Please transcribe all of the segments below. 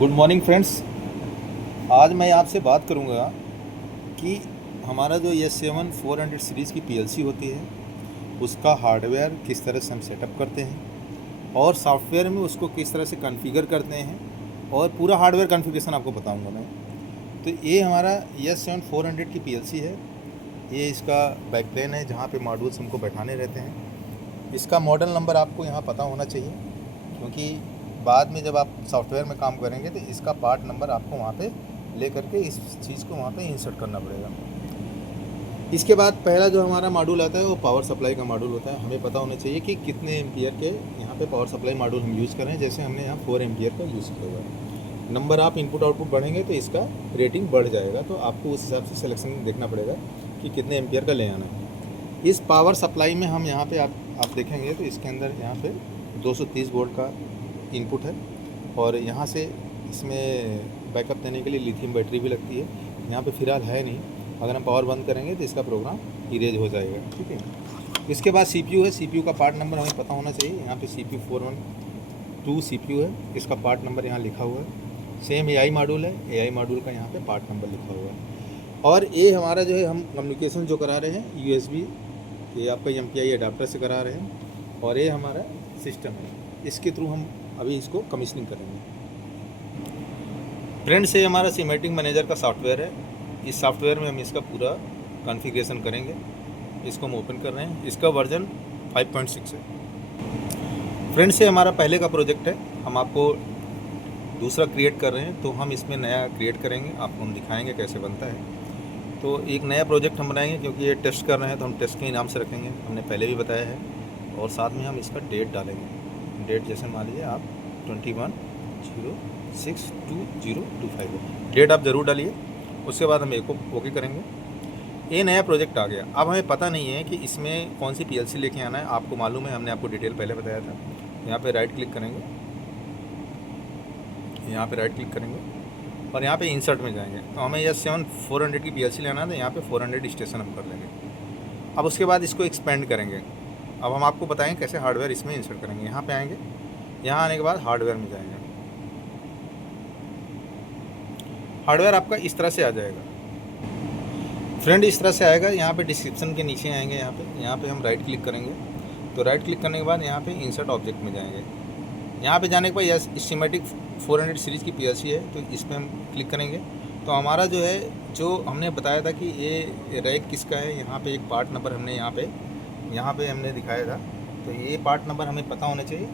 Good morning friends. आज मैं आपसे बात करूंगा कि हमारा जो S7 400 सीरीज़ की पीएलसी होती है उसका हार्डवेयर किस तरह से हम सेटअप करते हैं और सॉफ्टवेयर में उसको किस तरह से कॉन्फ़िगर करते हैं और पूरा हार्डवेयर कॉन्फ़िगरेशन आपको बताऊंगा मैं। तो ये हमारा S7 400 की पीएलसी है। ये इसका बैकप्लेन है जहाँ पे मॉड्यूल्स हमको बैठाने रहते हैं। इसका मॉडल नंबर आपको यहाँ पता होना चाहिए, क्योंकि बाद में जब आप सॉफ्टवेयर में काम करेंगे तो इसका पार्ट नंबर आपको वहाँ पे ले करके इस चीज़ को वहाँ पे इंसर्ट करना पड़ेगा। इसके बाद पहला जो हमारा मॉड्यूल आता है वो पावर सप्लाई का मॉड्यूल होता है। हमें पता होना चाहिए कि कितने एम्पियर के यहाँ पे पावर सप्लाई मॉड्यूल हम यूज़ करें। जैसे हमने यहाँ 4 एम्पियर का यूज़ किया हुआ है। नंबर आप इनपुट आउटपुट बढ़ेंगे तो इसका रेटिंग बढ़ जाएगा, तो आपको उस हिसाब से सिलेक्शन देखना पड़ेगा कि कितने एम्पियर का ले आना है। इस पावर सप्लाई में हम यहाँ पर आप देखेंगे तो इसके अंदर यहाँ पर 230 वोल्ट का इनपुट है और यहाँ से इसमें बैकअप देने के लिए लिथियम बैटरी भी लगती है। यहाँ पे फ़िलहाल है नहीं, अगर हम पावर बंद करेंगे तो इसका प्रोग्राम इरेज हो जाएगा। ठीक है। इसके बाद सीपीयू है। सीपीयू का पार्ट नंबर हमें पता होना चाहिए। यहाँ पे CPU 412 सीपीयू है, इसका पार्ट नंबर यहाँ लिखा हुआ है। सेम एआई मॉड्यूल है, एआई मॉड्यूल का यहाँ पे पार्ट नंबर लिखा हुआ है। और ये हमारा जो है हम कम्युनिकेशन जो करा रहे हैं USB, ये आपका MPI अडाप्टर से करा रहे हैं और ये हमारा सिस्टम है, इसके थ्रू हम अभी इसको कमीशनिंग करेंगे। फ्रेंड्स, ये हमारा सीमेटिक मैनेजर का सॉफ्टवेयर है। इस सॉफ्टवेयर में हम इसका पूरा कॉन्फ़िगरेशन करेंगे। इसको हम ओपन कर रहे हैं। इसका वर्जन 5.6 है। फ्रेंड्स, ये हमारा पहले का प्रोजेक्ट है। हम आपको दूसरा क्रिएट कर रहे हैं, तो हम इसमें नया क्रिएट करेंगे, आपको हम दिखाएंगे कैसे बनता है। तो एक नया प्रोजेक्ट हम बनाएंगे, क्योंकि ये टेस्ट कर रहे हैं तो हम टेस्ट के ही नाम से रखेंगे। हमने पहले भी बताया है। और साथ में हम इसका डेट डालेंगे। डेट जैसे मान लीजिए आप 21/06/2025 डेट आप ज़रूर डालिए। उसके बाद हम एक ओके करेंगे। ये नया प्रोजेक्ट आ गया। अब हमें पता नहीं है कि इसमें कौन सी पीएलसी लेके आना है। आपको मालूम है, हमने आपको डिटेल पहले बताया था। यहाँ पे राइट क्लिक करेंगे, यहाँ पे राइट क्लिक करेंगे और यहाँ पे इंसर्ट में जाएंगे। तो हमें S7 400 की पीएलसी लेना है, तो यहाँ पे 400 स्टेशन हम कर लेंगे। अब उसके बाद इसको एक्सपेंड करेंगे। अब हम आपको बताएंगे कैसे हार्डवेयर इसमें इंसर्ट करेंगे। यहाँ पे आएंगे, यहाँ आने के बाद हार्डवेयर में जाएंगे। हार्डवेयर आपका इस तरह से आ जाएगा फ्रेंड, इस तरह से आएगा। यहाँ पे डिस्क्रिप्शन के नीचे आएंगे, यहाँ पे हम राइट क्लिक करेंगे। तो राइट क्लिक करने के बाद यहाँ पे इंसर्ट ऑब्जेक्ट में जाएंगे। यहाँ पे जाने के बाद यह सिस्टेमेटिक 400 सीरीज़ की पीएलसी है, तो इस पर हम क्लिक करेंगे। तो हमारा जो है, जो हमने बताया था कि ये रैक किसका है, यहाँ पे एक पार्ट नंबर हमने यहाँ पे हमने दिखाया था। तो ये पार्ट नंबर हमें पता होना चाहिए।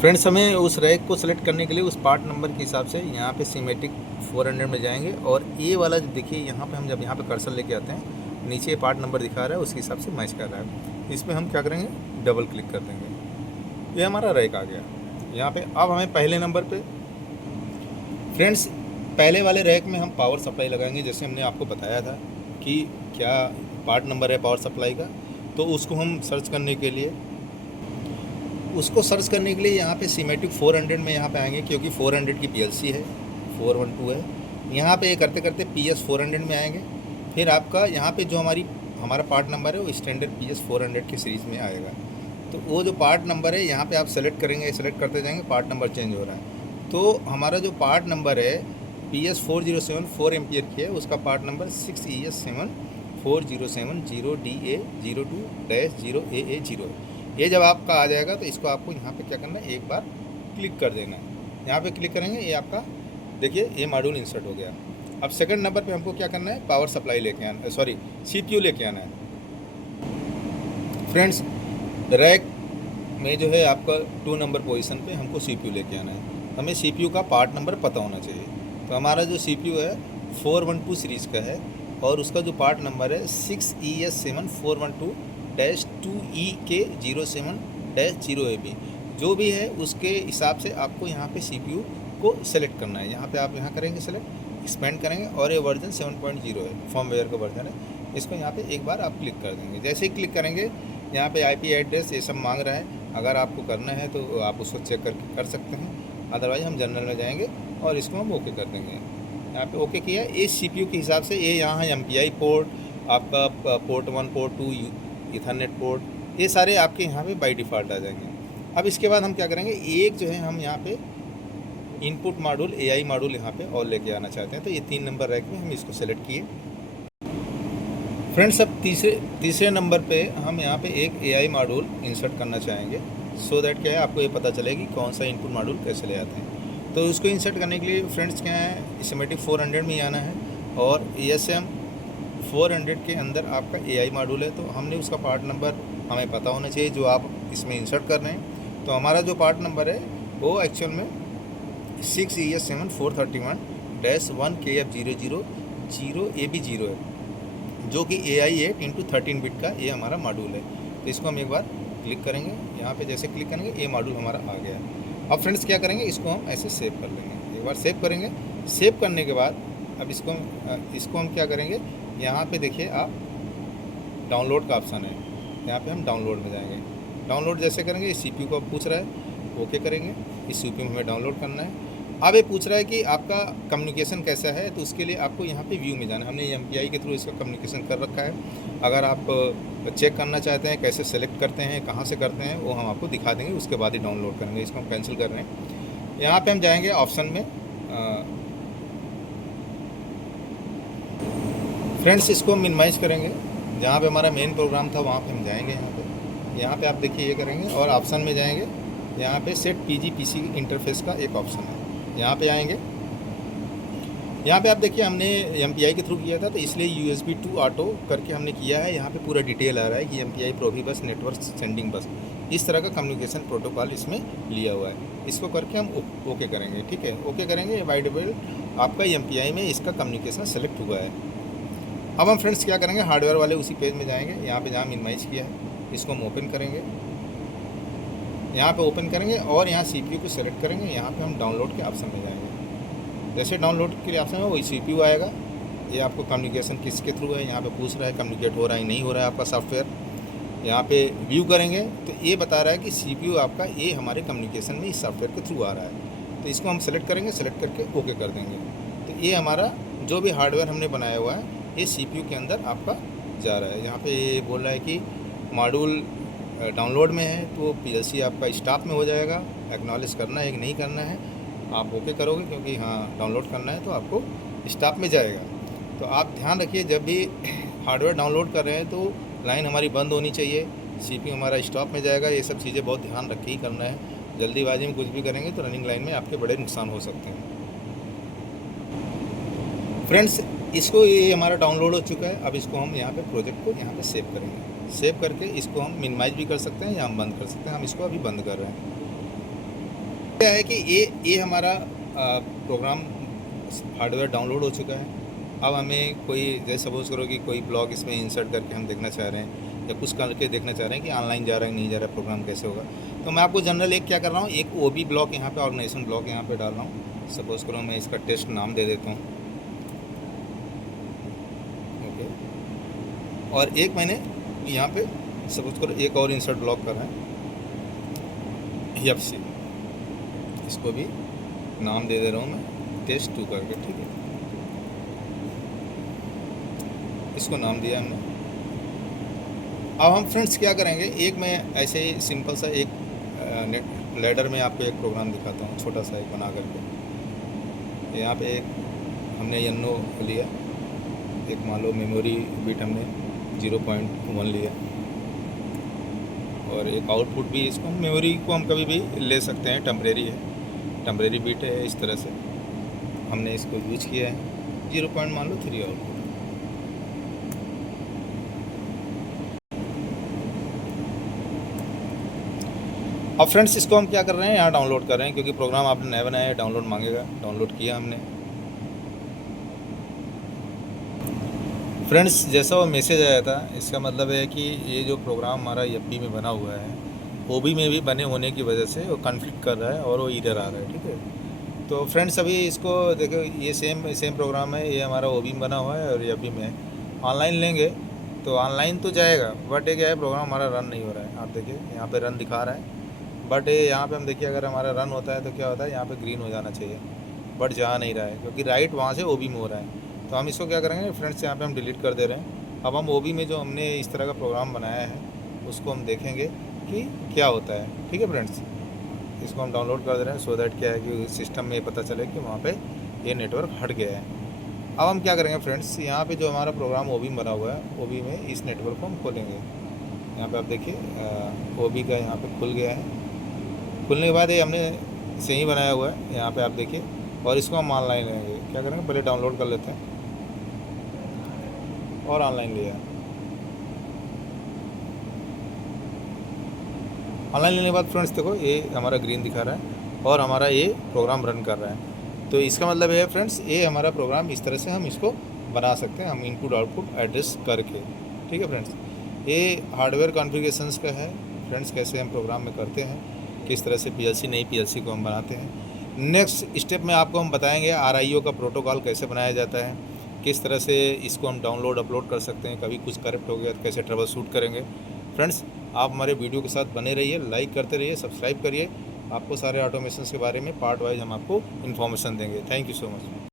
फ्रेंड्स, हमें उस रैक को सेलेक्ट करने के लिए उस पार्ट नंबर के हिसाब से यहाँ पे सीमेटिक 400 में जाएंगे और ये वाला जो देखिए, यहाँ पे हम जब यहाँ पे कर्सर लेके आते हैं, नीचे पार्ट नंबर दिखा रहा है, उसके हिसाब से मैच कर रहा है। इसमें हम क्या करेंगे, डबल क्लिक कर देंगे। ये हमारा रैक आ गया यहाँ पे। अब हमें पहले नंबर पे फ्रेंड्स, पहले वाले रैक में हम पावर सप्लाई लगाएंगे। जैसे हमने आपको बताया था कि क्या पार्ट नंबर है पावर सप्लाई का, तो उसको हम सर्च करने के लिए यहाँ पे सीमेटिक 400 में यहाँ पे आएंगे, क्योंकि 400 की पीएलसी है, 412 है। यहाँ पे करते करते PS 400 में आएंगे। फिर आपका यहाँ पे जो हमारा पार्ट नंबर है वो स्टैंडर्ड PS 400 की सीरीज़ में आएगा। तो वो जो पार्ट नंबर है यहाँ पे आप सेलेक्ट करेंगे, सेलेक्ट करते जाएंगे, पार्ट नंबर चेंज हो रहा है। तो हमारा जो पार्ट नंबर है PS 407 4 एम्पियर की है, उसका पार्ट नंबर 6ES7 4070 0DA02-0AA0 है। ये जब आपका आ जाएगा तो इसको आपको यहाँ पे क्या करना है, एक बार क्लिक कर देना है। यहाँ पे क्लिक करेंगे, ये आपका देखिए ये मॉड्यूल इंसर्ट हो गया। अब सेकंड नंबर पे हमको क्या करना है, पावर सप्लाई लेके आना, सॉरी CPU लेके आना है। फ्रेंड्स, रैक में जो है आपका 2 नंबर पोजीशन पे हमको CPU लेके आना है। हमें CPU का पार्ट नंबर पता होना चाहिए। तो हमारा जो CPU है 412 सीरीज़ का है और उसका जो पार्ट नंबर है 6ES7 412-2EK07-0AB। जो भी है उसके हिसाब से आपको यहाँ पे CPU को सेलेक्ट करना है। यहाँ पे आप यहाँ करेंगे सेलेक्ट, एक्सपेंड करेंगे और ये वर्जन 7.0 है, फर्मवेयर का वर्जन है। इसको यहाँ पे एक बार आप क्लिक कर देंगे। जैसे ही क्लिक करेंगे, यहाँ पे IP एड्रेस ये सब मांग रहा है। अगर आपको करना है तो आप उसको चेक करके कर सकते हैं, अदरवाइज हम जनरल में जाएंगे और इसको हम ओके कर देंगे। यहाँ पे ओके किया। इस CPU के हिसाब से ये यहाँ है MPI पोर्ट, आपका पोर्ट 1 पोर्ट 2 ईथरनेट पोर्ट, ये सारे आपके यहाँ पे बाय डिफ़ॉल्ट आ जाएंगे। अब इसके बाद हम क्या करेंगे, एक जो है हम यहाँ पे इनपुट मॉड्यूल AI मॉड्यूल यहाँ पे और लेके आना चाहते हैं, तो ये 3 नंबर रैक में हम इसको सेलेक्ट किए। फ्रेंड्स अब तीसरे नंबर पे हम यहाँ पे एक AI मॉड्यूल इंसर्ट करना चाहेंगे, सो दैट क्या है आपको ये पता चलेगी कौन सा इनपुट मॉड्यूल कैसे ले आते हैं। तो उसको इंसर्ट करने के लिए फ्रेंड्स क्या है, सिमेटिक 400 में ही आना है और ESM 400 के अंदर आपका AI मॉड्यूल है, तो हमने उसका पार्ट नंबर हमें पता होना चाहिए जो आप इसमें इंसर्ट कर रहे हैं। तो हमारा जो पार्ट नंबर है वो एक्चुअल में 6ES7431-1KF000AB0 है, जो कि AI 8 × 13 बिट का ये हमारा मॉड्यूल है। तो इसको हम एक बार क्लिक करेंगे, यहाँ पे जैसे क्लिक करेंगे ये मॉड्यूल हमारा आ गया है। अब फ्रेंड्स क्या करेंगे, इसको हम ऐसे सेव कर लेंगे, एक बार सेव करेंगे। सेव करने के बाद अब इसको हम क्या करेंगे, यहाँ पे देखिए आप डाउनलोड का ऑप्शन है, यहाँ पे हम डाउनलोड में जाएंगे। डाउनलोड जैसे करेंगे ये CPU को पूछ रहा है, ओके करेंगे। इस CPU में हमें डाउनलोड करना है। अब ये पूछ रहा है कि आपका कम्युनिकेशन कैसा है, तो उसके लिए आपको यहाँ पे व्यू में जाना है। हमने MPI के थ्रू इसका कम्युनिकेशन कर रखा है। अगर आप चेक करना चाहते हैं कैसे सेलेक्ट करते हैं, कहाँ से करते हैं, वो हम आपको दिखा देंगे, उसके बाद ही डाउनलोड करेंगे। इसको हम कैंसिल कर रहे हैं। यहाँ पे हम जाएंगे ऑप्शन में, फ्रेंड्स इसको हम मिनिमाइज़ करेंगे। जहाँ पे हमारा मेन प्रोग्राम था वहाँ पे हम जाएंगे। यहाँ पे आप देखिए ये करेंगे और ऑप्शन में जाएंगे। यहाँ पे सेट PG/PC इंटरफेस का एक ऑप्शन है, यहाँ पे आएंगे। यहाँ पे आप देखिए हमने MPI के थ्रू किया था, तो इसलिए USB to ऑटो करके हमने किया है। यहाँ पे पूरा डिटेल आ रहा है कि MPI प्रोफिबस नेटवर्क सेंडिंग बस, इस तरह का कम्युनिकेशन प्रोटोकॉल इसमें लिया हुआ है। इसको करके हम ओके करेंगे, ठीक है। ओके करेंगे, बाय डिफ़ॉल्ट आपका MPI में इसका कम्युनिकेशन सेलेक्ट हुआ है। अब हम फ्रेंड्स क्या करेंगे, हार्डवेयर वाले उसी पेज में जाएंगे। यहाँ पे जहाँ मिनिमाइज़ किया है इसको हम ओपन करेंगे। यहाँ पे ओपन करेंगे और यहाँ CPU को सेलेक्ट करेंगे। यहाँ पे हम डाउनलोड के ऑप्शन में जाएंगे। जैसे डाउनलोड के लिए ऑप्शन है वही CPU आएगा। ये आपको कम्युनिकेशन किसके थ्रू है, यहाँ पे पूछ रहा है कम्युनिकेट हो रहा है नहीं हो रहा है आपका सॉफ्टवेयर। यहाँ पे व्यू करेंगे तो ये बता रहा है कि CPU आपका ये हमारे कम्युनिकेशन में इस सॉफ्टवेयर के थ्रू आ रहा है। तो इसको हम सेलेक्ट करेंगे, सेलेक्ट करके ओके कर देंगे। तो ये हमारा जो भी हार्डवेयर हमने बनाया हुआ है ये CPU के अंदर आपका जा रहा है। यहाँ पे ये बोल रहा है कि मॉड्यूल डाउनलोड में है, तो PLC आपका स्टॉप में हो जाएगा। एक्नॉलेज करना है कि नहीं करना है, आप ओके करोगे, क्योंकि हाँ डाउनलोड करना है तो आपको स्टॉप में जाएगा। तो आप ध्यान रखिए जब भी हार्डवेयर डाउनलोड कर रहे हैं तो लाइन हमारी बंद होनी चाहिए, CPU हमारा स्टॉप में जाएगा। ये सब चीज़ें बहुत ध्यान रख के ही करना है। जल्दीबाजी में कुछ भी करेंगे तो रनिंग लाइन में आपके बड़े नुकसान हो सकते हैं। फ्रेंड्स इसको ये हमारा डाउनलोड हो चुका है। अब इसको हम यहाँ पे प्रोजेक्ट को यहाँ पे सेव करेंगे। सेव करके इसको हम मिनिमाइज भी कर सकते हैं या हम बंद कर सकते हैं। हम इसको अभी बंद कर रहे हैं। क्या है कि ये हमारा प्रोग्राम हार्डवेयर डाउनलोड हो चुका है। अब हमें कोई जैसे सपोज करो कि कोई ब्लॉग इसमें इंसर्ट करके हम देखना चाह रहे हैं या कुछ करके देखना चाह रहे हैं कि ऑनलाइन जा रहा है नहीं जा रहा है, प्रोग्राम कैसे होगा। तो मैं आपको जनरल एक क्या कर रहा हूँ, एक OB ब्लॉक यहाँ पे, ऑर्गेनाइजेशन ब्लॉक यहाँ पे डाल रहा हूँ। सपोज करो मैं इसका टेस्ट नाम दे देता हूँ, ओके। और एक मैंने यहाँ पे सपोज करो एक और इंसर्ट ब्लॉक कर रहे हैं FC, इसको भी नाम दे दे रहा हूँ मैं टेस्ट 2 करके, ठीक है। इसको नाम दिया हमने। अब हम फ्रेंड्स क्या करेंगे, एक मैं ऐसे ही सिंपल सा एक लैडर में आपको एक प्रोग्राम दिखाता हूँ, छोटा सा एक बना करके। यहाँ पे एक हमने YNO लिया, एक मान लो मेमोरी बिट हमने 0.1 लिया और एक आउटपुट भी। इसको मेमोरी को हम कभी भी ले सकते हैं, टेम्परेरी है, टेम्परेरी बिट है। इस तरह से हमने इसको यूज किया है। 0. मान लो 3 आउटपुट। अब फ्रेंड्स इसको हम क्या कर रहे हैं, यहाँ डाउनलोड कर रहे हैं, क्योंकि प्रोग्राम आपने नया बनाया है, डाउनलोड मांगेगा। डाउनलोड किया हमने। फ्रेंड्स जैसा वो मैसेज आया था, इसका मतलब है कि ये जो प्रोग्राम हमारा FB में बना हुआ है OB में भी बने होने की वजह से वो कॉन्फ्लिक्ट कर रहा है और वो एरर आ रहा है, ठीक है। तो फ्रेंड्स अभी इसको देखो, ये सेम प्रोग्राम है, ये हमारा OB में बना हुआ है और FB में ऑनलाइन लेंगे तो ऑनलाइन तो जाएगा, बट ये क्या है प्रोग्राम हमारा रन नहीं हो रहा है। आप देखिए यहाँ पे रन दिखा रहा है, बट यहाँ पे हम देखिए अगर हमारा रन होता है तो क्या होता है, यहाँ पे ग्रीन हो जाना चाहिए, बट जा नहीं रहा है क्योंकि राइट वहाँ से OB में हो रहा है। तो हम इसको क्या करेंगे फ्रेंड्स, यहाँ पे हम डिलीट कर दे रहे हैं। अब हम OB में जो हमने इस तरह का प्रोग्राम बनाया है उसको हम देखेंगे कि क्या होता है, ठीक है फ्रेंड्स। इसको हम डाउनलोड कर दे रहे हैं सो दैट क्या है कि सिस्टम में पता चले कि वहाँ पे ये नेटवर्क हट गया है। अब हम क्या करेंगे फ्रेंड्स, यहाँ पे जो हमारा प्रोग्राम ओबी बना हुआ है, ओबी में इस नेटवर्क को हम खोलेंगे। यहाँ पे आप देखिए ओबी का यहाँ पे खुल गया है। खुलने के बाद ये हमने सही बनाया हुआ है, यहाँ पे आप देखिए, और इसको हम ऑनलाइन लेंगे। क्या करेंगे, पहले डाउनलोड कर लेते हैं और ऑनलाइन लिया। ऑनलाइन लेने के बाद फ्रेंड्स देखो ये हमारा ग्रीन दिखा रहा है और हमारा ये प्रोग्राम रन कर रहा है। तो इसका मतलब है फ्रेंड्स, ये हमारा प्रोग्राम इस तरह से हम इसको बना सकते हैं, हम इनपुट आउटपुट एड्रेस करके। ठीक है फ्रेंड्स, ये हार्डवेयर कॉन्फ़िगरेशंस का है फ्रेंड्स, कैसे हम प्रोग्राम में करते हैं, किस तरह से पीएलसी नई पीएलसी को हम बनाते हैं। नेक्स्ट स्टेप में आपको हम बताएंगे आरआईओ का प्रोटोकॉल कैसे बनाया जाता है, किस तरह से इसको हम डाउनलोड अपलोड कर सकते हैं, कभी कुछ करप्ट हो गया तो कैसे ट्रबल शूट करेंगे। फ्रेंड्स, आप हमारे वीडियो के साथ बने रहिए, लाइक करते रहिए, सब्सक्राइब करिए। आपको सारे ऑटोमेशन के बारे में पार्ट वाइज हम आपको इन्फॉर्मेशन देंगे। Thank you so much.